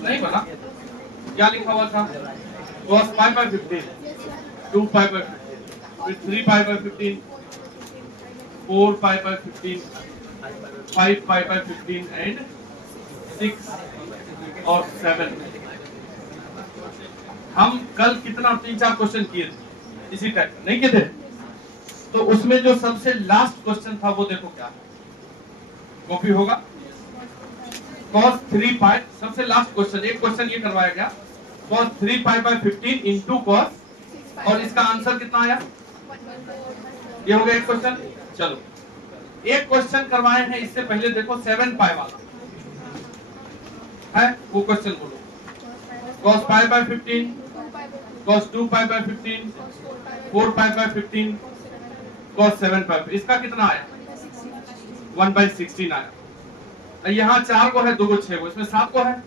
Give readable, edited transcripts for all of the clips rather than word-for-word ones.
नहीं बना, क्या लिखा हुआ था? cos pi by 15, 2 pi by 15, फिर 3 pi by 15, 4 pi by 15, 5 pi by 15 and 6 और 7। हम कल कितना 3-4 क्वेश्चन किए थे इसी टाइप, नहीं किए थे? तो उसमें जो सबसे लास्ट क्वेश्चन था वो देखो क्या है, कॉपी होगा। cos 3 पाई, सबसे लास्ट क्वेश्चन, एक क्वेश्चन ये करवाया गया cos 3 pi by 15 into cos, और इसका आंसर कितना आया? ये हो गया एक क्वेश्चन। चलो एक क्वेश्चन करवाए हैं इससे पहले, देखो 7 पाई वाला है, वो क्वेश्चन बोलो। cos pi by 15, cos 2 pi by 15, 4 pi by 15, cos 7 पाई, इसका कितना आया? 1/16 आया। यहाँ 4 को है, 2 को 6 को, इसमें 7 को है,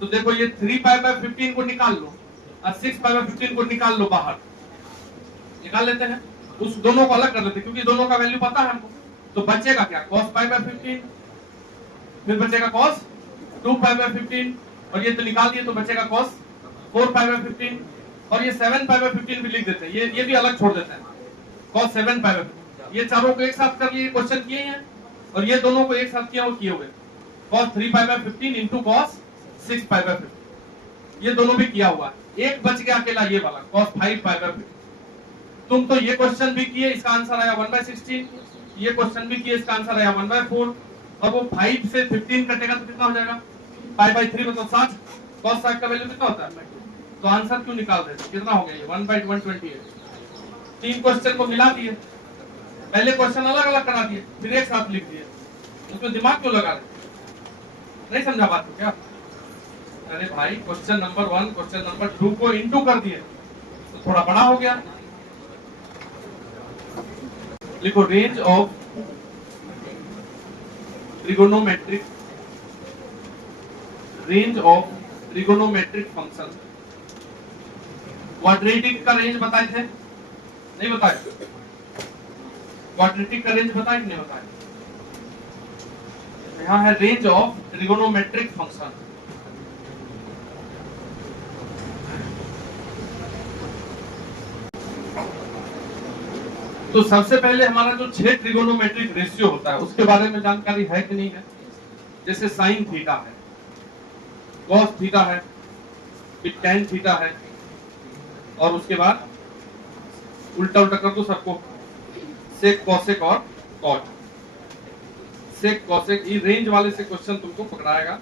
तो देखो ये 3 पाई बाय 15 को निकाल लो और 6 पाई बाय 15 को निकाल लो बाहर, निकाल लेते हैं, उस दोनों को अलग कर लेते हैं क्योंकि दोनों का वैल्यू पता है हमको। तो बचेगा क्या? cos पाई बाय 15, फिर बचेगा cos 2 पाई बाय 15, और ये तो निकाल दिए तो बचेगा cos 4 पाई बाय 15, और ये 7 पाई बाय 15 भी लिख देते हैं, ये भी अलग छोड़ देते हैं, cos 7 पाई बाय 15। ये चारों को एक साथ कर लिए, क्वेश्चन किए हैं, और ये दोनों को एक साथ किया और किए हुए cos 3 pi by 15 into cos 6 pi by 15, ये दोनों भी किया हुआ है। एक बच गया अकेला ये वाला cos 5 पाई बाय 15। तुम तो ये क्वेश्चन भी किए, इसका आंसर आया 1/16, ये क्वेश्चन भी किए, इसका आंसर आया 1/4, और वो 5 से 15 कटेगा तो कितना हो जाएगा? पाई बाय 3 मतलब 60, cos 60 का वैल्यू कितना होता है? तो आंसर क्यों निकाल रहे थे? कितना हो गया ये? 1/128। 3 क्वेश्चन को मिला दिए, पहले क्वेश्चन अलग अलग करा दिए, फिर एक साथ लिख दिए, उसमें दिमाग क्यों लगा रहे? नहीं समझा बात को क्या? अरे भाई क्वेश्चन नंबर 1 क्वेश्चन नंबर 2 को इंटू कर दिए तो थोड़ा बड़ा हो गया। लिखो range of trigonometric, range of trigonometric function. Quadratic का रेंज बताए थे? नहीं बताए? क्वाड्रेटिक का रेंज बताए कि नहीं बताए? यहाँ है रेंज ऑफ ट्रिगोनोमेट्रिक फंक्शन। तो सबसे पहले हमारा जो 6 ट्रिगोनोमेट्रिक रेशियो होता है उसके बारे में जानकारी है कि नहीं है? जैसे साइन थीटा है, कॉस थीटा है, फिर टैन थीटा है, और उसके बाद उल्टा उल्टा कर दो सबको, सेक कॉसेक और कॉट। सेक कॉसेक, ये रेंज वाले से क्वेश्चन तुमको पकड़ाएगा।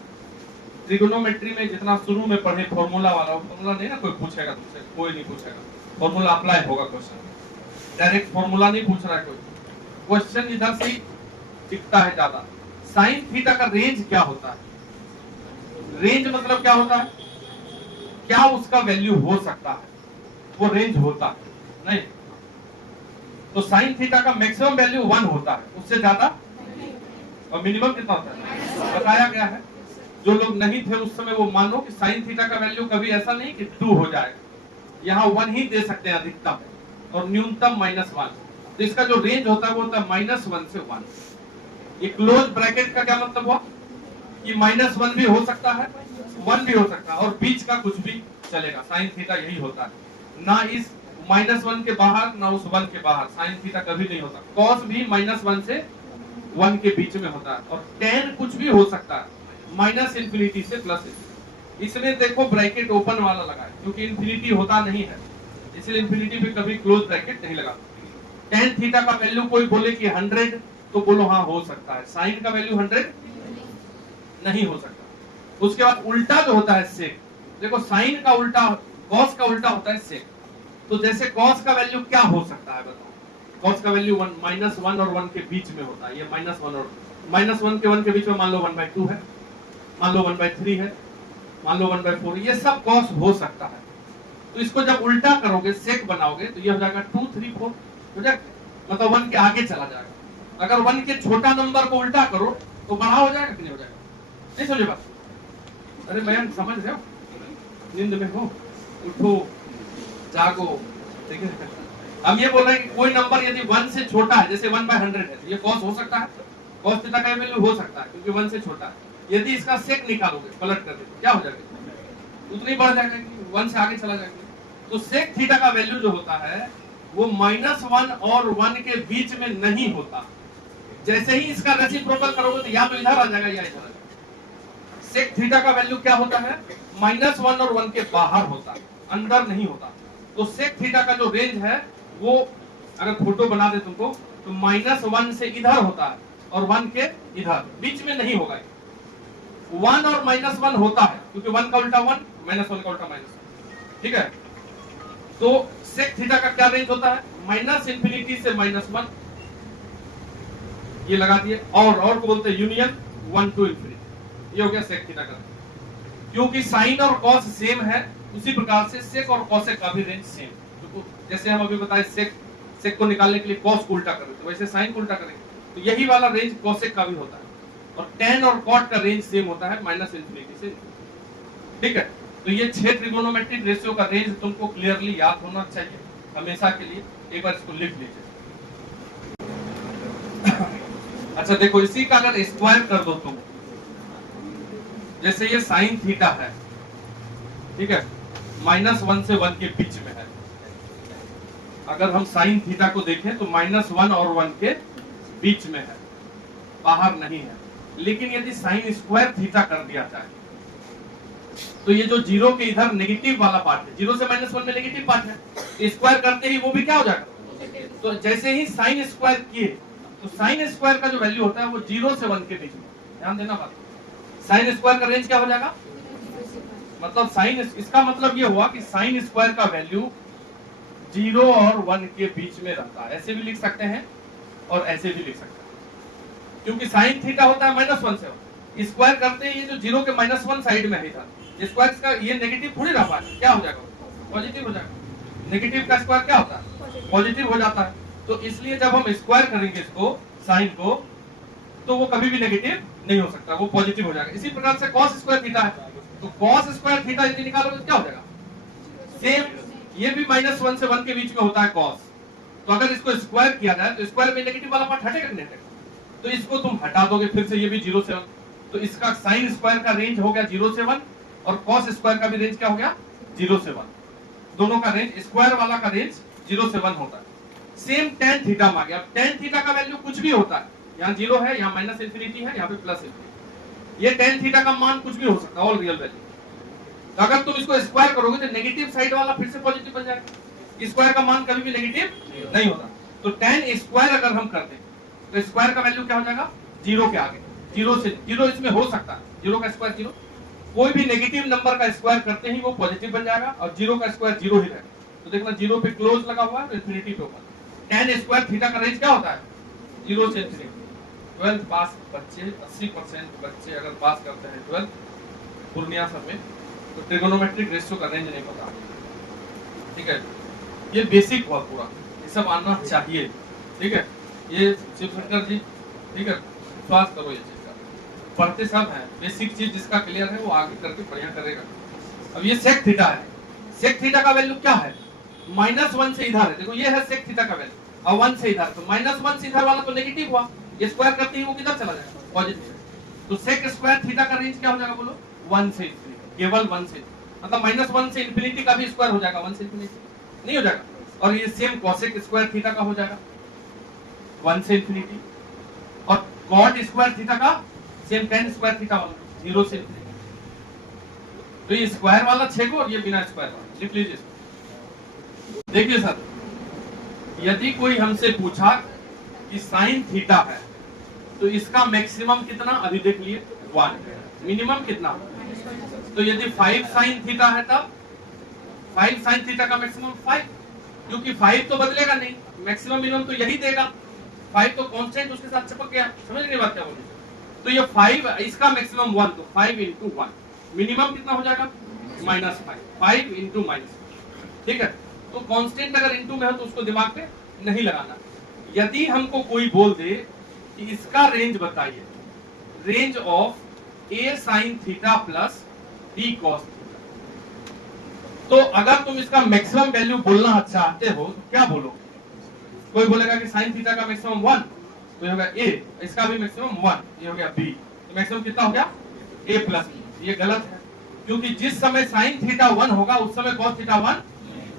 ट्रिगोनोमेट्री में जितना शुरू में पढ़े फॉर्मूला वाला, फॉर्मूला नहीं ना कोई पूछेगा तुमसे, कोई नहीं पूछेगा, फॉर्मूला अप्लाई होगा क्वेश्चन, डायरेक्ट फॉर्मूला नहीं पूछ रहा है कोई, क्वेश्चन इधर से ही टिकता है ज्यादा। साइन थीटा का रेंज क्या होता है? रेंज मतलब क्या होता है? क्या उसका वैल्यू हो सकता है, वो रेंज होता है नहीं। तो साइन थीटा का मैक्सिमम वैल्यू 1 होता है, उससे ज्यादा, और मिनिमम कितना होता है बताया गया है। जो लोग नहीं थे उस समय वो मानो कि साइन थीटा का वैल्यू कभी ऐसा नहीं कि 2 हो जाएगा, यहाँ 1 ही दे सकते हैं अधिकतम, और न्यूनतम -1। तो इसका जो रेंज होता है वो होता है -1 से 1। ये क्लोज ब्रैकेट का क्या मतलब हुआ कि -1 भी हो सकता है, 1 भी हो सकता है, और बीच का कुछ भी चलेगा। साइन थीटा यही होता है, ना इस -1 के बाहर ना उस 1 के बाहर साइन थीटा कभी नहीं होता। कॉस भी -1 से 1 के बीच में होता है, और tan कुछ भी हो सकता है, -∞ से +∞। इसमें देखो ब्रैकेट ओपन वाला लगा है क्योंकि इन्फिनिटी होता नहीं है, इसलिए इन्फिनिटी पे कभी क्लोज ब्रैकेट नहीं लगा। tan थीटा का वैल्यू कोई बोले कि 100 तो बोलो हाँ हो सकता है, साइन का वैल्यू 100 नहीं हो सकता। उसके बाद उल्टा जो होता है सेक, देखो साइन का उल्टा, कॉस का उल्टा होता है सेक। तो जैसे कॉस का वैल्यू क्या हो सकता है बताओ? कॉस का वैल्यू -1 और 1 के बीच में होता है, ये -1 और -1 के 1 के बीच में मान लो 1/2 है, मान लो 1/3 है, मान लो 1/4, ये सब कॉस हो सकता है। तो इसको जब उल्टा करोगे, सेक बनाओगे, तो ये हो जाएगा 2, 3, 4 हो जाएगा, मतलब 1 के आगे चला जाएगा। अगर 1 के छोटा नंबर को उल्टा करो तो बड़ा हो जाएगा कि नहीं हो जाएगा? नहीं समझे बात? अरे बयान समझ रहे हो? नींद में हो, उठो, जागो, ठीक है। हम ये बोल रहे हैं कि कोई नंबर यदि 1 से छोटा है, जैसे 1/100 है, तो ये कॉस हो सकता है, कॉस थीटा का वैल्यू हो सकता है क्योंकि 1 से छोटा है। यदि इसका सेक निकालोगे, पलट कर दे, क्या हो जाएगा? उतनी बढ़ जाएगा कि 1 से आगे चला जाएगा। तो सेक थीटा का वैल्यू जो होता है वो -1 और 1 के बीच में नहीं होता। जैसे ही इसका रेसिप्रोकल करोगे तो या तो इधर आ जाएगा या इधर आ जाएगा। सेक थीटा का वैल्यू क्या होता है, -1 और 1 के बाहर होता है, अंदर नहीं होता। तो सेक थीटा का जो रेंज है वो अगर फोटो बना दे तुमको तो -1 से इधर होता है और 1 के इधर, बीच में नहीं होगा। 1 और -1 होता है क्योंकि 1 का उल्टा 1, -1 का उल्टा -1, ठीक है। तो सेक थीटा का क्या रेंज होता है, -∞ से -1, ये लगा दिए। और को बोलते हैं यूनियन 1 to ∞, ये हो गया सेक थीटा का। क्योंकि साइन और कॉस सेम है, उसी प्रकार से सेक और कॉसेक का भी रेंज सेम। तो जैसे हम अभी बताए सेक को निकालने के लिए कॉस को उल्टा करेंगे, तो वैसे साइन को उल्टा करेंगे। तो यही वाला रेंज कॉसेक का भी होता है। और tan और cot का रेंज सेम होता है -∞ से, ठीक है। तो ये 6 ट्रिगोनोमेट्रिक रेशियो का रेंज तुमको क्लियरली याद होना चाहिए हमेशा के लिए। एक बार इसको लिख लीजिए। अच्छा देखो, इसी का अगर स्क्वायर कर दो तुम, जैसे ये साइन थीटा है, ठीक है, -1 से 1 के बीच में है। अगर हम साइन थीटा को देखें तो -1 और 1 के बीच में है, बाहर नहीं है। लेकिन यदि साइन स्क्वायर थीटा कर दिया जाए तो ये जो 0 के इधर नेगेटिव वाला पार्ट है, 0 से -1 में नेगेटिव पार्ट है, स्क्वायर करते ही वो भी क्या हो जाएगा। तो जैसे ही साइन स्क्वायर किए तो साइन स्क्वायर का जो वैल्यू होता है वो 0 से 1 के बीच में, ध्यान देना बात। साइन स्क्वायर का रेंज क्या हो जाएगा, मतलब साइन, इसका मतलब ये हुआ कि साइन स्क्वायर का वैल्यू 0 और 1 के बीच में रहता है। ऐसे भी लिख सकते हैं और ऐसे भी लिख सकते हैं, क्योंकि साइन थीटा होता है -1 से 1, स्क्वायर करते हैं ये जो 0 के -1 साइड में है था, स्क्वायर का ये नेगेटिव थोड़ी रह पाएगा, क्या हो जाएगा, पॉजिटिव हो जाएगा। नेगेटिव का स्क्वायर क्या होता है, पॉजिटिव हो जाता है। तो इसलिए जब हम स्क्वायर करेंगे इसको, साइन को, तो वो कभी भी नेगेटिव नहीं हो सकता, वो पॉजिटिव हो जाएगा। इसी प्रकार से cos स्क्वायर थीटा है, तो cos स्क्वायर थीटा यदि निकालोगे तो क्या हो जाएगा, सेम, ये भी -1 से 1 के बीच में होता है cos। तो अगर इसको स्क्वायर किया जाए तो स्क्वायर में नेगेटिव वाला पार्ट हटेगा नहीं हटेगा, तो इसको तुम हटा दोगे फिर से, ये भी 0 से 1, तो इसका साइन स्क्वायर का रेंज हो गया 0 से 1 और cos स्क्वायर का भी रेंज क्या हो गया, 0 से 1। दोनों का रेंज, स्क्वायर वाला का रेंज 0 से 1 होता है। सेम tan थीटा में आ गया। अब tan थीटा का वैल्यू कुछ भी होता है, यहाँ 0 है, यहाँ -∞ है, यहाँ पे +∞। ये tan थीटा का मान कुछ भी हो सकता है, ऑल रियल वैल्यू। तो अगर तुम इसको स्क्वायर करोगे तो नेगेटिव साइड वाला फिर से पॉजिटिव बन जाएगा। स्क्वायर का मान कभी भी नेगेटिव नहीं होता। तो tan स्क्वायर अगर हम कर दें तो स्क्वायर का वैल्यू क्या हो जाएगा, 0 के आगे, 0 से 0 इसमें हो सकता है, 0 का स्क्वायर 0, कोई भी नेगेटिव नंबर का स्क्वायर करते ही वो पॉजिटिव बन जाएगा और 0 का स्क्वायर 0 ही रहेगा। तो देखना 0 पे क्लोज लगा हुआ है तो इन्फिनिटी पे ऊपर। tan स्क्वायर थीटा का रेंज क्या होता है, 0 से ∞। 12th पास बच्चे, 80% बच्चे अगर पास करते हैं 12th पूर्णिया सब में, तो ट्रिगोनोमेट्रिक रेशियो का रेंज नहीं पता, ठीक है। ये बेसिक हुआ पूरा, ये सब आना चाहिए, ठीक है। ये शिव शंकर जी, ठीक है, विश्वास करो ये चीज का, पढ़ते सब हैं, बेसिक चीज जिसका क्लियर है वो आगे करके बढ़िया करेगा। अब ये सेक थीटा है, सेक थीटा का वैल्यू क्या है, -1 से इधर है, देखो ये है सेक थीटा का वैल्यू, और 1 से इधर, तो -1 से इधर वाला तो नेगेटिव हुआ, ये स्क्वायर करते ही वो किधर चला जाएगा, पॉजिटिव। तो सेक स्क्वायर थीटा का रेंज क्या हो जाएगा बोलो, 1 से ∞, केवल 1 से, मतलब -1 से ∞ का भी स्क्वायर हो जाएगा, 1 से ∞ नहीं हो जाएगा। और ये सेम कॉसेक स्क्वायर थीटा का हो जाएगा 1 से ∞, और कॉट स्क्वायर थीटा का सेम tan स्क्वायर थीटा वाला 0 से ∞। तो ये स्क्वायर वाला 6 को और ये बिना स्क्वायर वाला लिख लीजिए। देखिए सर, यदि कोई हमसे पूछा कि साइन थीटा है तो इसका मैक्सिमम कितना, अभी देख लिए 1, मिनिमम कितना, तो यदि 5 साइन थीटा है तब 5 साइन थीटा का मैक्सिमम 5, क्योंकि 5 तो बदलेगा नहीं, मैक्सिमम मिनिमम तो यही देगा, 5 तो कांस्टेंट उसके साथ चिपक गया, समझ रहे बात क्या बोली। तो ये 5, इसका मैक्सिमम 1, तो 5 × 1, मिनिमम कितना हो जाएगा -5, 5 × -, ठीक है। तो कांस्टेंट अगर इनटू में हो तो उसको दिमाग पे नहीं लगाना। यदि हमको कोई बोल दे कि इसका रेंज बताइए, range of a sin theta plus b cos theta, तो अगर तुम इसका मैक्सिमम वैल्यू बोलना चाहते हो तो क्या बोलोगे, कोई बोलेगा कि sin थीटा का मैक्सिमम 1, तो ये होगा a, इसका भी मैक्सिमम 1, ये हो गया b, तो मैक्सिमम कितना हो गया a प्लस b, ये गलत है। क्योंकि जिस समय साइन थीटा 1 होगा उस समय कॉस थीटा 1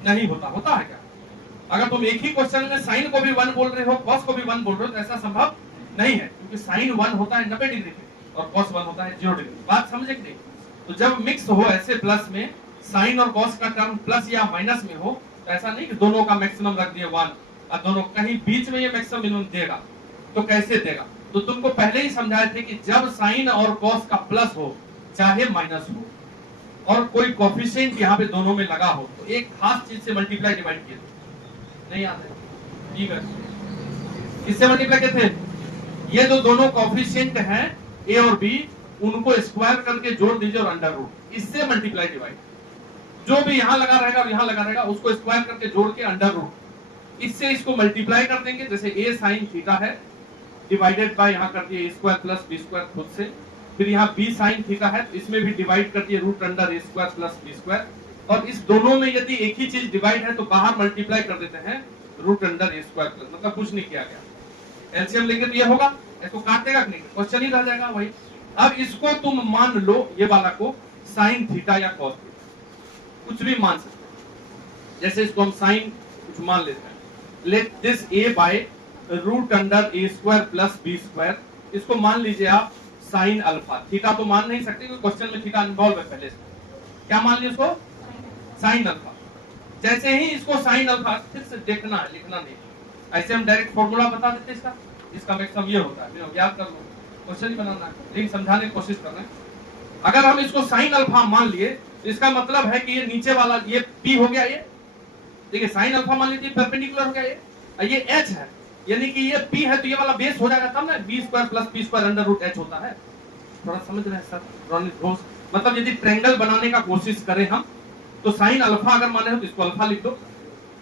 नहीं होता। होता है क्या? अगर तुम एक ही क्वेश्चन में साइन को भी 1 बोल रहे हो, कॉस को भी 1 बोल रहे हो, तो ऐसा संभव नहीं है, क्योंकि साइन 1 होता है 90 डिग्री पे और कॉस 1 होता है 0 डिग्री। बात समझे कि नहीं? तो जब मिक्स हो ऐसे प्लस में, साइन और कॉस का टर्म प्लस या माइनस में हो, तो ऐसा नहीं कि दोनों का मैक्सिमम रख दिए 1 और दोनों कहीं बीच में ये मैक्सिमम मिनिमम देगा। तो कैसे देगा? तो तुमको पहले ही समझाए थे कि जब साइन और कॉस का प्लस हो चाहे माइनस हो और कोई कोफिशिएंट यहाँ पे दोनों में लगा हो, तो एक खास चीज से मल्टीप्लाई डिवाइड किए थे। नहीं याद है? ठीक है, किससे मल्टीप्लाई किए थे? ये जो दोनों कोफिशिएंट हैं ए और बी, उनको स्क्वायर करके जोड़ दीजिए और अंडर रूट, इससे मल्टीप्लाई डिवाइड। जो भी यहाँ लगा रहेगा और यहाँ लगा रहेगा उसको स्क्वायर करके जोड़ के अंडर रूट, इससे इसको मल्टीप्लाई कर देंगे। जैसे ए साइन थीटा है डिवाइडेड बाय यहाँ कर दिए ए स्क्वायर प्लस बी स्क्वायर खुद से, फिर यहाँ बी साइन थीटा है तो इसमें भी डिवाइड कर दिए root under A square plus B square, और इस दोनों में यदि एक ही चीज डिवाइड है तो बाहर मल्टीप्लाई कर देते हैं root under A square plus, मतलब कुछ नहीं किया गया। एलसीएम लेंगे तो ये होगा, इसको काट देगा कि नहीं, क्वेश्चन ही रह जाएगा वही। अब इसको तुम मान लो ये वाला को साइन थीटा या कॉस थीटा, कुछ भी मान सकते हैं। जैसे इसको हम साइन कुछ मान लेते हैं, let this A by root under A square plus B square, इसको मान लीजिए आप साइन अल्फा। थीटा तो मान नहीं सकते क्योंकि क्वेश्चन में थीटा इन्वॉल्व है पहले से। क्या मान लिया इसको? Sine alpha. जैसे ही इसको साइन अल्फा, फिर से देखना है, लिखना नहीं, ऐसे हम डायरेक्ट फॉर्मूला बता देते इसका, इसका मैक्सिमम ये होता है, याद कर लो, क्वेश्चन ही बनाना है, लेकिन समझाने की कोशिश कर रहे हैं। अगर हम इसको साइन अल्फा मान लिए तो इसका मतलब है कि ये नीचे वाला ये पी हो गया, ये देखिए साइन अल्फा मान लीजिए परपेंडिकुलर हो गया ये एच है, यानी कि ये पी है तो ये वाला बेस हो जाएगा, तब ना B square plus P square under root H होता है। थोड़ा समझ रहे हैं सर? मतलब यदि ट्रायंगल बनाने का कोशिश करें हम तो साइन अल्फा अगर माने हो तो इसको अल्फा लिख दो,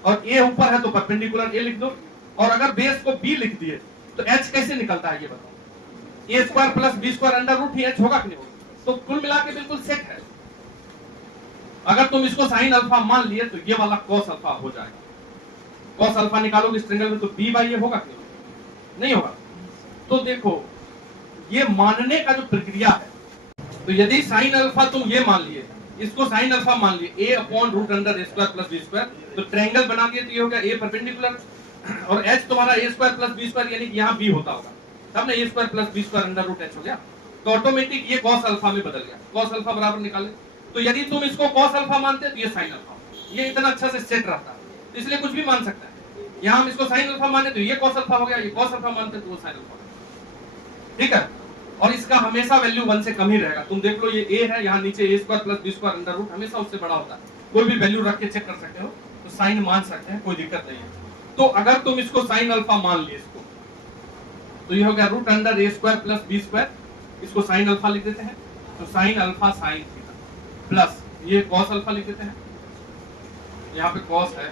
और ए ऊपर है तो परपेंडिकुलर ए लिख दो, और अगर बेस को बी लिख दिए तो एच कैसे निकलता है ये बताओ? A square plus B square under root ही एच होगा कि नहीं होगा? तो कुल मिला के बिल्कुल सेट है। अगर तुम इसको साइन अल्फा मान लिए तो ये वाला कॉस अल्फा हो जाएगा। कॉस अल्फा निकालोगे इस ट्रायंगल में तो बी बाई ये होगा कि नहीं होगा? तो देखो ये मानने का जो प्रक्रिया है, तो यदि साइन अल्फा तुम ये मान लिए, इसको साइन अल्फा मान लिए ए upon root under A square plus B square, तो ट्रायंगल बना दिए तो ये हो गया ए परपेंडिकुलर और एच तुम्हारा A square plus B square, यानी कि यहाँ बी होता होगा, तब ना A square plus B square under root H हो गया, तो ऑटोमेटिक ये कॉस अल्फा में बदल गया। कॉस अल्फा बराबर निकाले, तो यदि तुम इसको कॉस अल्फा मानते तो ये साइन अल्फा, ये इतना अच्छा से सेट रहता है, तो इसलिए कुछ भी मान सकता है। यहाँ हम इसको साइन अल्फा माने तो ये कॉस अल्फा हो गया, ये कॉस अल्फा मानते तो वो साइन अल्फा, ठीक है। और इसका हमेशा वैल्यू 1 से कम ही रहेगा। तुम देख लो ये a है, यहाँ नीचे a square plus B square under root हमेशा उससे बड़ा होता है। कोई भी वैल्यू रख के चेक कर सकते हो, तो साइन मान सकते हैं, कोई दिक्कत नहीं है। तो अगर तुम इसको साइन अल्फा मान लिए इसको, तो ये हो गया root under A square plus B square, इसको साइन अल्फा लिख देते हैं, तो sine alpha sine theta plus ये कॉस अल्फा लिख देते हैं, यहाँ पे कॉस है,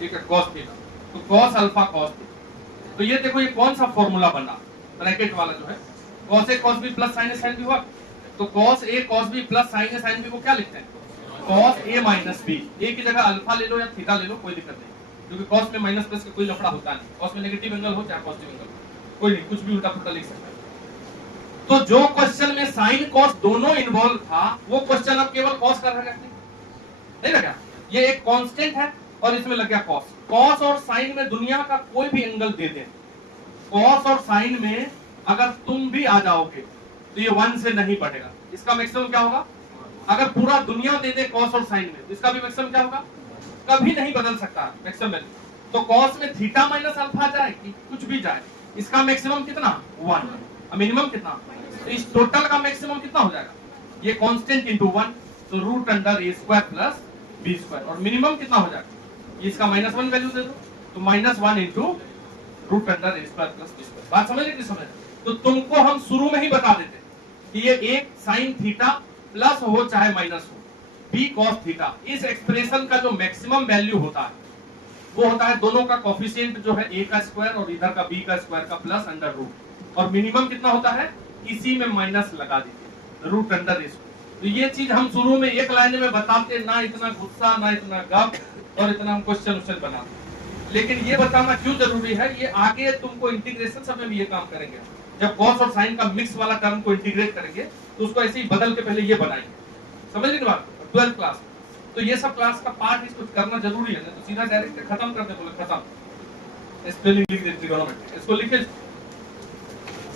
ठीक है, कॉस थीटा, तो कॉस अल्फा कॉस थीटा। तो ये देखो ये कौन सा फॉर्मूला बना, ब्रैकेट वाला जो है, cos a cos b plus sin a sin b हुआ, तो cos a cos b plus sin a sin b को क्या लिखते हैं? cos a minus b। a की जगह अल्फा ले लो या थीटा ले लो, कोई दिक्कत नहीं, क्योंकि cos में माइनस प्लस का कोई लफड़ा होता नहीं। cos में नेगेटिव एंगल हो चाहे पॉजिटिव एंगल हो, कोई नहीं, कुछ भी उल्टा पुल्टा लिख सकता है। तो जो क्वेश्चन में sin cos दोनों इन्वॉल्व था, वो क्वेश्चन अब केवल cos कर रहा है, नहीं लगा? ये एक कांस्टेंट है और इसमें लग गया cos। cos और sin में दुनिया का कोई भी एंगल दे दे, cos और sin में अगर तुम भी आ जाओगे तो ये 1 से नहीं बढ़ेगा। इसका मैक्सिमम क्या होगा? अगर पूरा दुनिया दे दे cos और sin में, तो इसका भी मैक्सिमम क्या होगा? कभी नहीं बदल सकता मैक्सिमम वैल्यू। तो cos में थीटा माइनस अल्फा जाए कि कुछ भी जाए, इसका मैक्सिमम कितना? 1। और मिनिमम कितना? तो इस टोटल का मैक्सिमम कितना हो जाएगा? ये कांस्टेंट इनटू 1, तो root under A square plus B square, और मिनिमम कितना हो जाएगा? इसका -1 वैल्यू दे दो, तो -1 into root under A square plus B square. बात समझ रहे कि समझ? तो तुमको हम शुरू में ही बता देते कि ये एक साइन थीटा प्लस हो चाहे माइनस हो, बी कॉस थीटा, इस एक्सप्रेशन का जो मैक्सिमम वैल्यू होता है वो होता है दोनों का कोफिशिएंट जो है a का स्क्वायर और इधर का b का स्क्वायर का प्लस अंडर रूट, और मिनिमम कितना होता है? इसी में माइनस लगा दीजिए, रूट अंडर ए। तो ये चीज हम शुरू में एक लाइन में बताते, ना इतना गुस्सा ना इतना गप और इतना हम क्वेश्चन बनाते। लेकिन ये बताना क्यों जरूरी है, ये आगे तुमको इंटीग्रेशन समय में ये काम करेंगे। जब कॉस और साइन का मिक्स वाला टर्म को इंटीग्रेट करेंगे तो उसको ऐसे ही बदल के पहले ये बनाएंगे, समझ लीजिए बात, 12th क्लास। तो ये सब क्लास का पार्ट इसको करना जरूरी है, तो सीधा डायरेक्ट खत्म कर दे, बोले खत्म। स्पेलिंग लिख दे ट्रिगोनोमेट्री, इसको लिखे